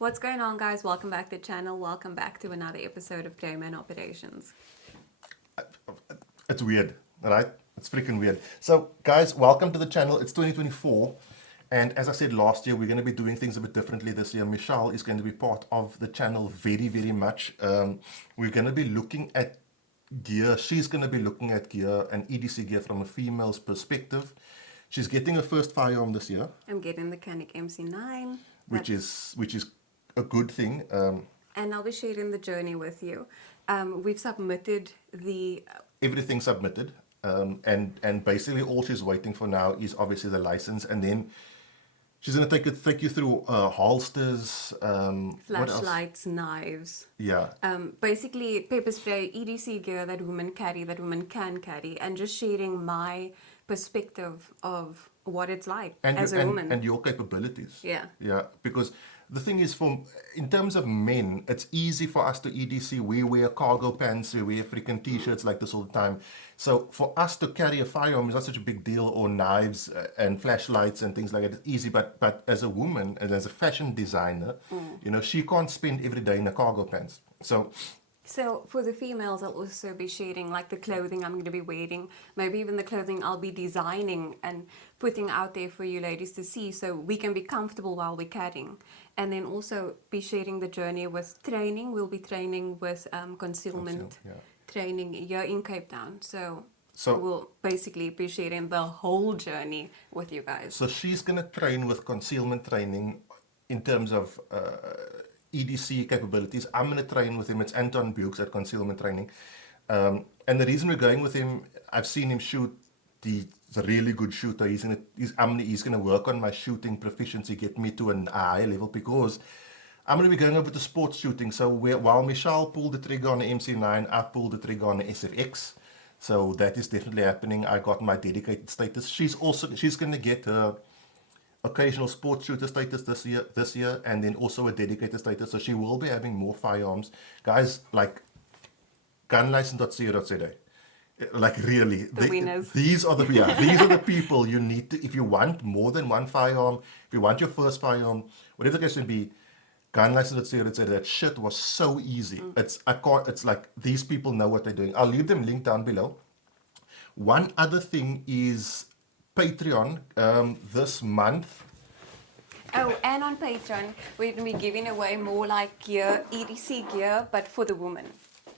What's going on, guys? Welcome back to the channel. Welcome back to another episode of J-Man Operations. It's weird, right? It's freaking weird. So, guys, welcome to the channel. It's 2024. And as I said last year, we're going to be doing things a bit differently this year. Michel is going to be part of the channel very, very much. We're going to be looking at gear. She's going to be looking at gear and EDC gear from a female's perspective. She's getting her first firearm this year. I'm getting the Canik MC9. Which is a good thing. And I'll be sharing the journey with you. We've submitted the... Everything submitted. And basically all she's waiting for now is obviously the license. And then she's going to take you through holsters. flashlights, knives. Yeah. Basically, pepper spray, EDC gear that women carry, that women can carry. And just sharing my perspective of what it's like as a woman. And your capabilities. Yeah. Yeah, because the thing is, in terms of men, it's easy for us to EDC. We wear cargo pants, we wear freaking t-shirts like this all the time. So for us to carry a firearm is not such a big deal, or knives and flashlights and things like that. It's easy, but as a woman and as a fashion designer, you know, she can't spend every day in a cargo pants. So for the females, I'll also be sharing like the clothing I'm going to be wearing, maybe even the clothing I'll be designing and putting out there for you ladies to see, so we can be comfortable while we're carrying. And then also be sharing the journey with training. We'll be training with concealment training here in Cape Town. So we'll basically be sharing the whole journey with you guys. So she's going to train with concealment training in terms of EDC capabilities. I'm going to train with him. It's Anton Bukes at Concealment Training. And the reason we're going with him, I've seen him shoot. He's a really good shooter. He's going to work on my shooting proficiency, get me to a high level, because I'm going to be going over to sports shooting. So while Michel pulled the trigger on the MC9, I pulled the trigger on the SFX. So that is definitely happening. I got my dedicated status. She's going to get her occasional sports shooter status this year, and then also a dedicated status. So she will be having more firearms. Guys, like gunlicense.co.za. Like really, these are the people you need to, if you want more than one firearm, if you want your first firearm, whatever the case may be, gunlicense.co.za. That shit was so easy. It's like these people know what they're doing. I'll leave them linked down below. One other thing is Patreon this month. Oh, and on Patreon, we're going to be giving away more like gear, EDC gear, but for the woman.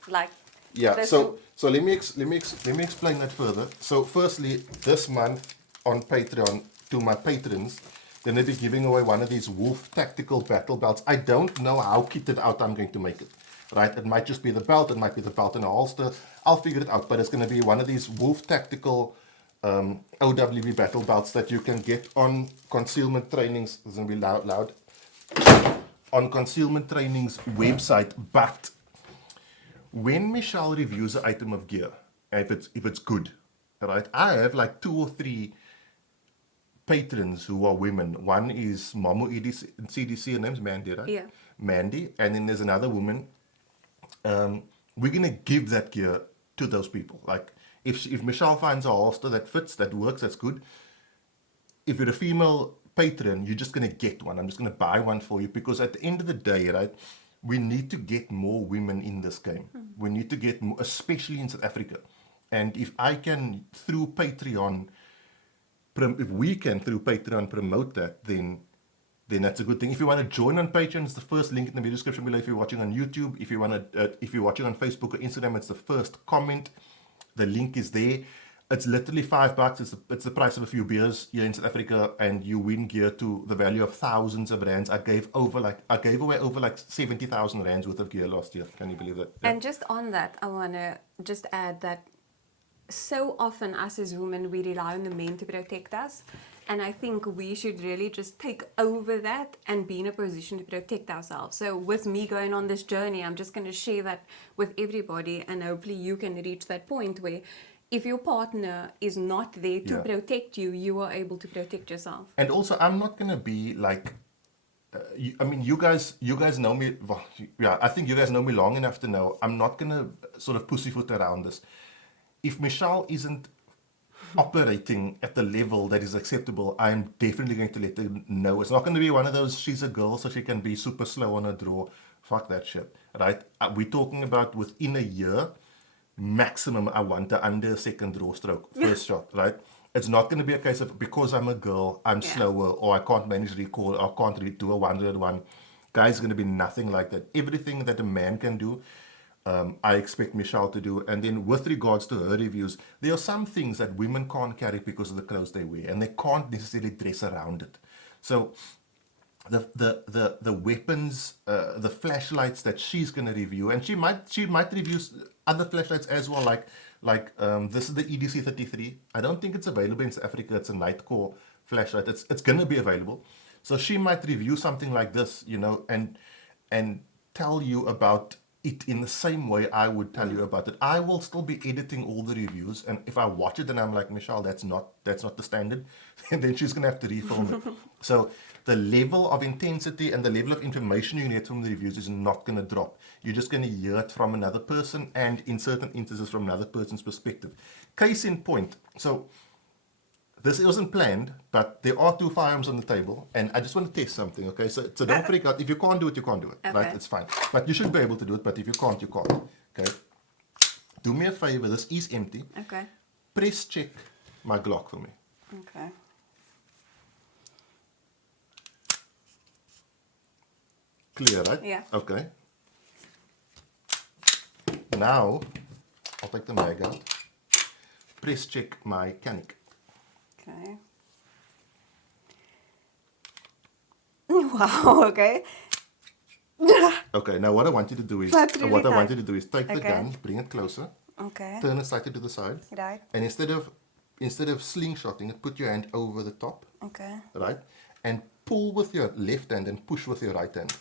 Like, yeah, so let me explain that further. So firstly, this month on Patreon, to my patrons, they're going to be giving away one of these Wolf Tactical Battle Belts. I don't know how kitted out I'm going to make it, right? It might just be the belt, it might be the belt and a holster. I'll figure it out, but it's going to be one of these Wolf Tactical OWB battle belts that you can get on Concealment Training's, it's going to be loud, on Concealment Training's website. But when Michel reviews an item of gear, if it's good, right? I have like 2 or 3 patrons who are women. One is Mamu EDC, CDC, her name's Mandy, right? Yeah. Mandy, and then there's another woman. We're gonna give that gear to those people. Like if Michel finds a holster that fits, that works, that's good. If you're a female patron, you're just gonna get one. I'm just gonna buy one for you, because at the end of the day, right? We need to get more women in this game. We need to get more, especially in South Africa. And if I can, through Patreon, if we can, through Patreon, promote that, then that's a good thing. If you want to join on Patreon, it's the first link in the video description below. If you're watching on YouTube, if you're watching on Facebook or Instagram, it's the first comment. The link is there. It's literally $5. It's the price of a few beers here in South Africa, and you win gear to the value of thousands of rands. I gave away over like 70,000 rands worth of gear last year. Can you believe that? Yeah. And just on that, I want to just add that so often us as women, we rely on the men to protect us. And I think we should really just take over that and be in a position to protect ourselves. So with me going on this journey, I'm just going to share that with everybody, and hopefully you can reach that point where if your partner is not there to protect you, you are able to protect yourself. And also, I'm not going to be like, I mean, you guys know me. Yeah, I think you guys know me long enough to know I'm not going to sort of pussyfoot around this. If Michel isn't operating at the level that is acceptable, I'm definitely going to let them know. It's not going to be one of those, she's a girl, so she can be super slow on her draw. Fuck that shit, right? We're talking about within a year, maximum, I want her under a second draw stroke, first shot, right? It's not going to be a case of, because I'm a girl, I'm slower, or I can't manage recall, or I can't do a 101. Guys, going to be nothing like that. Everything that a man can do, I expect Michelle to do. And then with regards to her reviews, there are some things that women can't carry because of the clothes they wear, and they can't necessarily dress around it. So the weapons, the flashlights that she's going to review, and she might review other flashlights as well, like this is the EDC 33. I don't think it's available in South Africa. It's a night core flashlight. It's going to be available. So she might review something like this, and tell you about it in the same way I would tell you about it. I will still be editing all the reviews, and if I watch it and I'm like, Michelle, that's not the standard, and then she's gonna have to refilm it. So the level of intensity and the level of information you get from the reviews is not gonna drop. You're just gonna hear it from another person, and in certain instances from another person's perspective. Case in point. So this wasn't planned, but there are 2 firearms on the table, and I just want to test something, okay? So don't freak out. If you can't do it, you can't do it, Okay. right? It's fine. But you should be able to do it, but if you can't, you can't, okay? Do me a favor. This is empty. Okay. Press check my Glock for me. Okay. Clear, right? Yeah. Okay. Now, I'll take the mag out. Press check my canic. Okay. Wow, okay. Okay, now what I want you to do is, That's really what I want tight. you to do is take the Okay. gun, bring it closer, Okay. turn it slightly to the side, Right. and instead of slingshotting it, put your hand over the top, Okay. right? And pull with your left hand and push with your right hand.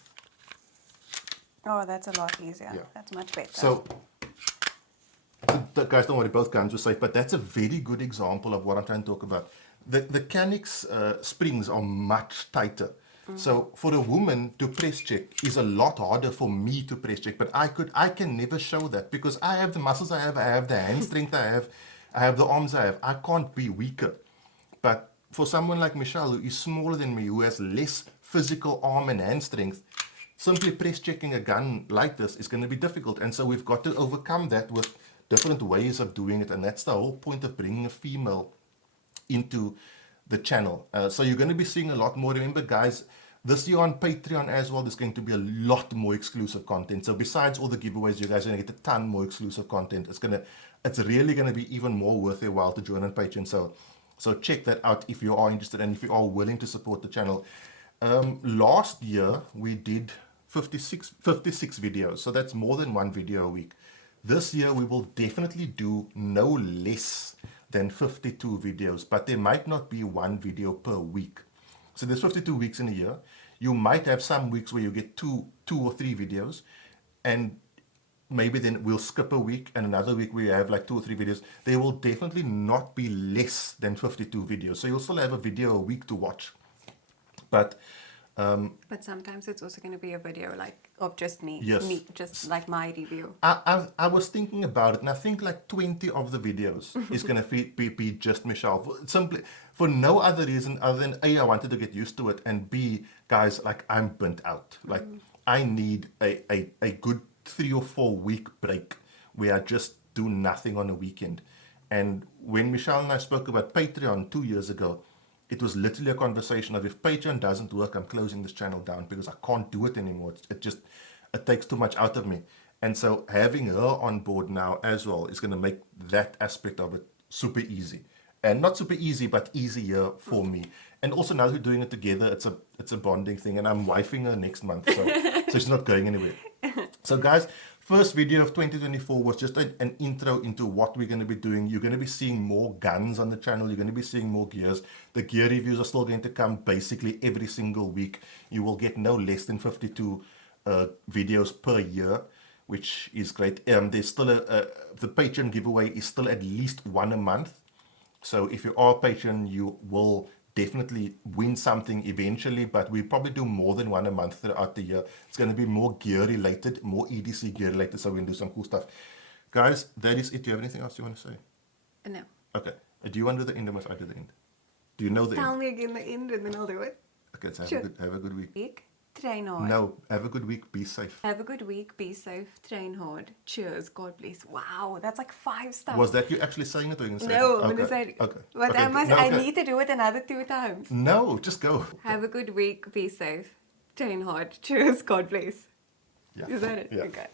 Oh, that's a lot easier. Yeah. That's much better. So, guys, don't worry, both guns were safe, but that's a very good example of what I'm trying to talk about. The Canic's springs are much tighter. So for a woman to press check is a lot harder for me to press check, but I can never show that because I have the muscles I have the hand strength I have the arms I have. I can't be weaker. But for someone like Michelle, who is smaller than me, who has less physical arm and hand strength, simply press checking a gun like this is going to be difficult. And so we've got to overcome that with different ways of doing it. And that's the whole point of bringing a female into the channel. So you're going to be seeing a lot more. Remember, guys, this year on Patreon as well, there's going to be a lot more exclusive content. So besides all the giveaways, you guys are going to get a ton more exclusive content. It's really going to be even more worth your while to join on Patreon. So check that out if you are interested and if you are willing to support the channel. Last year, we did 56 videos. So that's more than one video a week. This year, we will definitely do no less than 52 videos, but there might not be one video per week. So there's 52 weeks in a year. You might have some weeks where you get two or three videos, and maybe then we'll skip a week and another week we have like 2 or 3 videos. There will definitely not be less than 52 videos. So you'll still have a video a week to watch. But sometimes it's also going to be a video like of just me. Yes. Me, just like my review. I was thinking about it, and I think like 20 of the videos is going to be just Michelle. Simply for no other reason other than A, I wanted to get used to it, and B, guys, like I'm burnt out. Like I need a good 3 or 4 week break where I just do nothing on a weekend. And when Michelle and I spoke about Patreon 2 years ago, it was literally a conversation of, if Patreon doesn't work, I'm closing this channel down because I can't do it anymore. It takes too much out of me. And so having her on board now as well is going to make that aspect of it super easy. And not super easy, but easier for me. And also now that we're doing it together, it's a bonding thing. And I'm wifing her next month, so she's not going anywhere. So guys, first video of 2024 was just an intro into what we're going to be doing. You're going to be seeing more guns on the channel. You're going to be seeing more gears. The gear reviews are still going to come basically every single week. You will get no less than 52 videos per year, which is great. There's still the Patreon giveaway is still at least one a month. So if you are a patron, you will definitely win something eventually, but we probably do more than one a month throughout the year. It's going to be more gear related, more EDC gear related, so we can do some cool stuff. Guys, that is it. Do you have anything else you want to say? No. Okay. Do you want to do the end or must I do the end? Do you know the Tell end? me again the end and then I'll do it. Okay, so Sure. have a good week. Week, train hard. No, have a good week. Be safe. Have a good week, be safe, train hard. Cheers, God bless. Wow, that's like 5 stuff. Was that you actually saying it or you going to say No, it? I'm going to say it. Okay. But Okay, I okay. need to do it another 2 times. No, just go. Have a good week, be safe, train hard. Cheers, God bless. Yeah. Is that it? Yeah. Okay.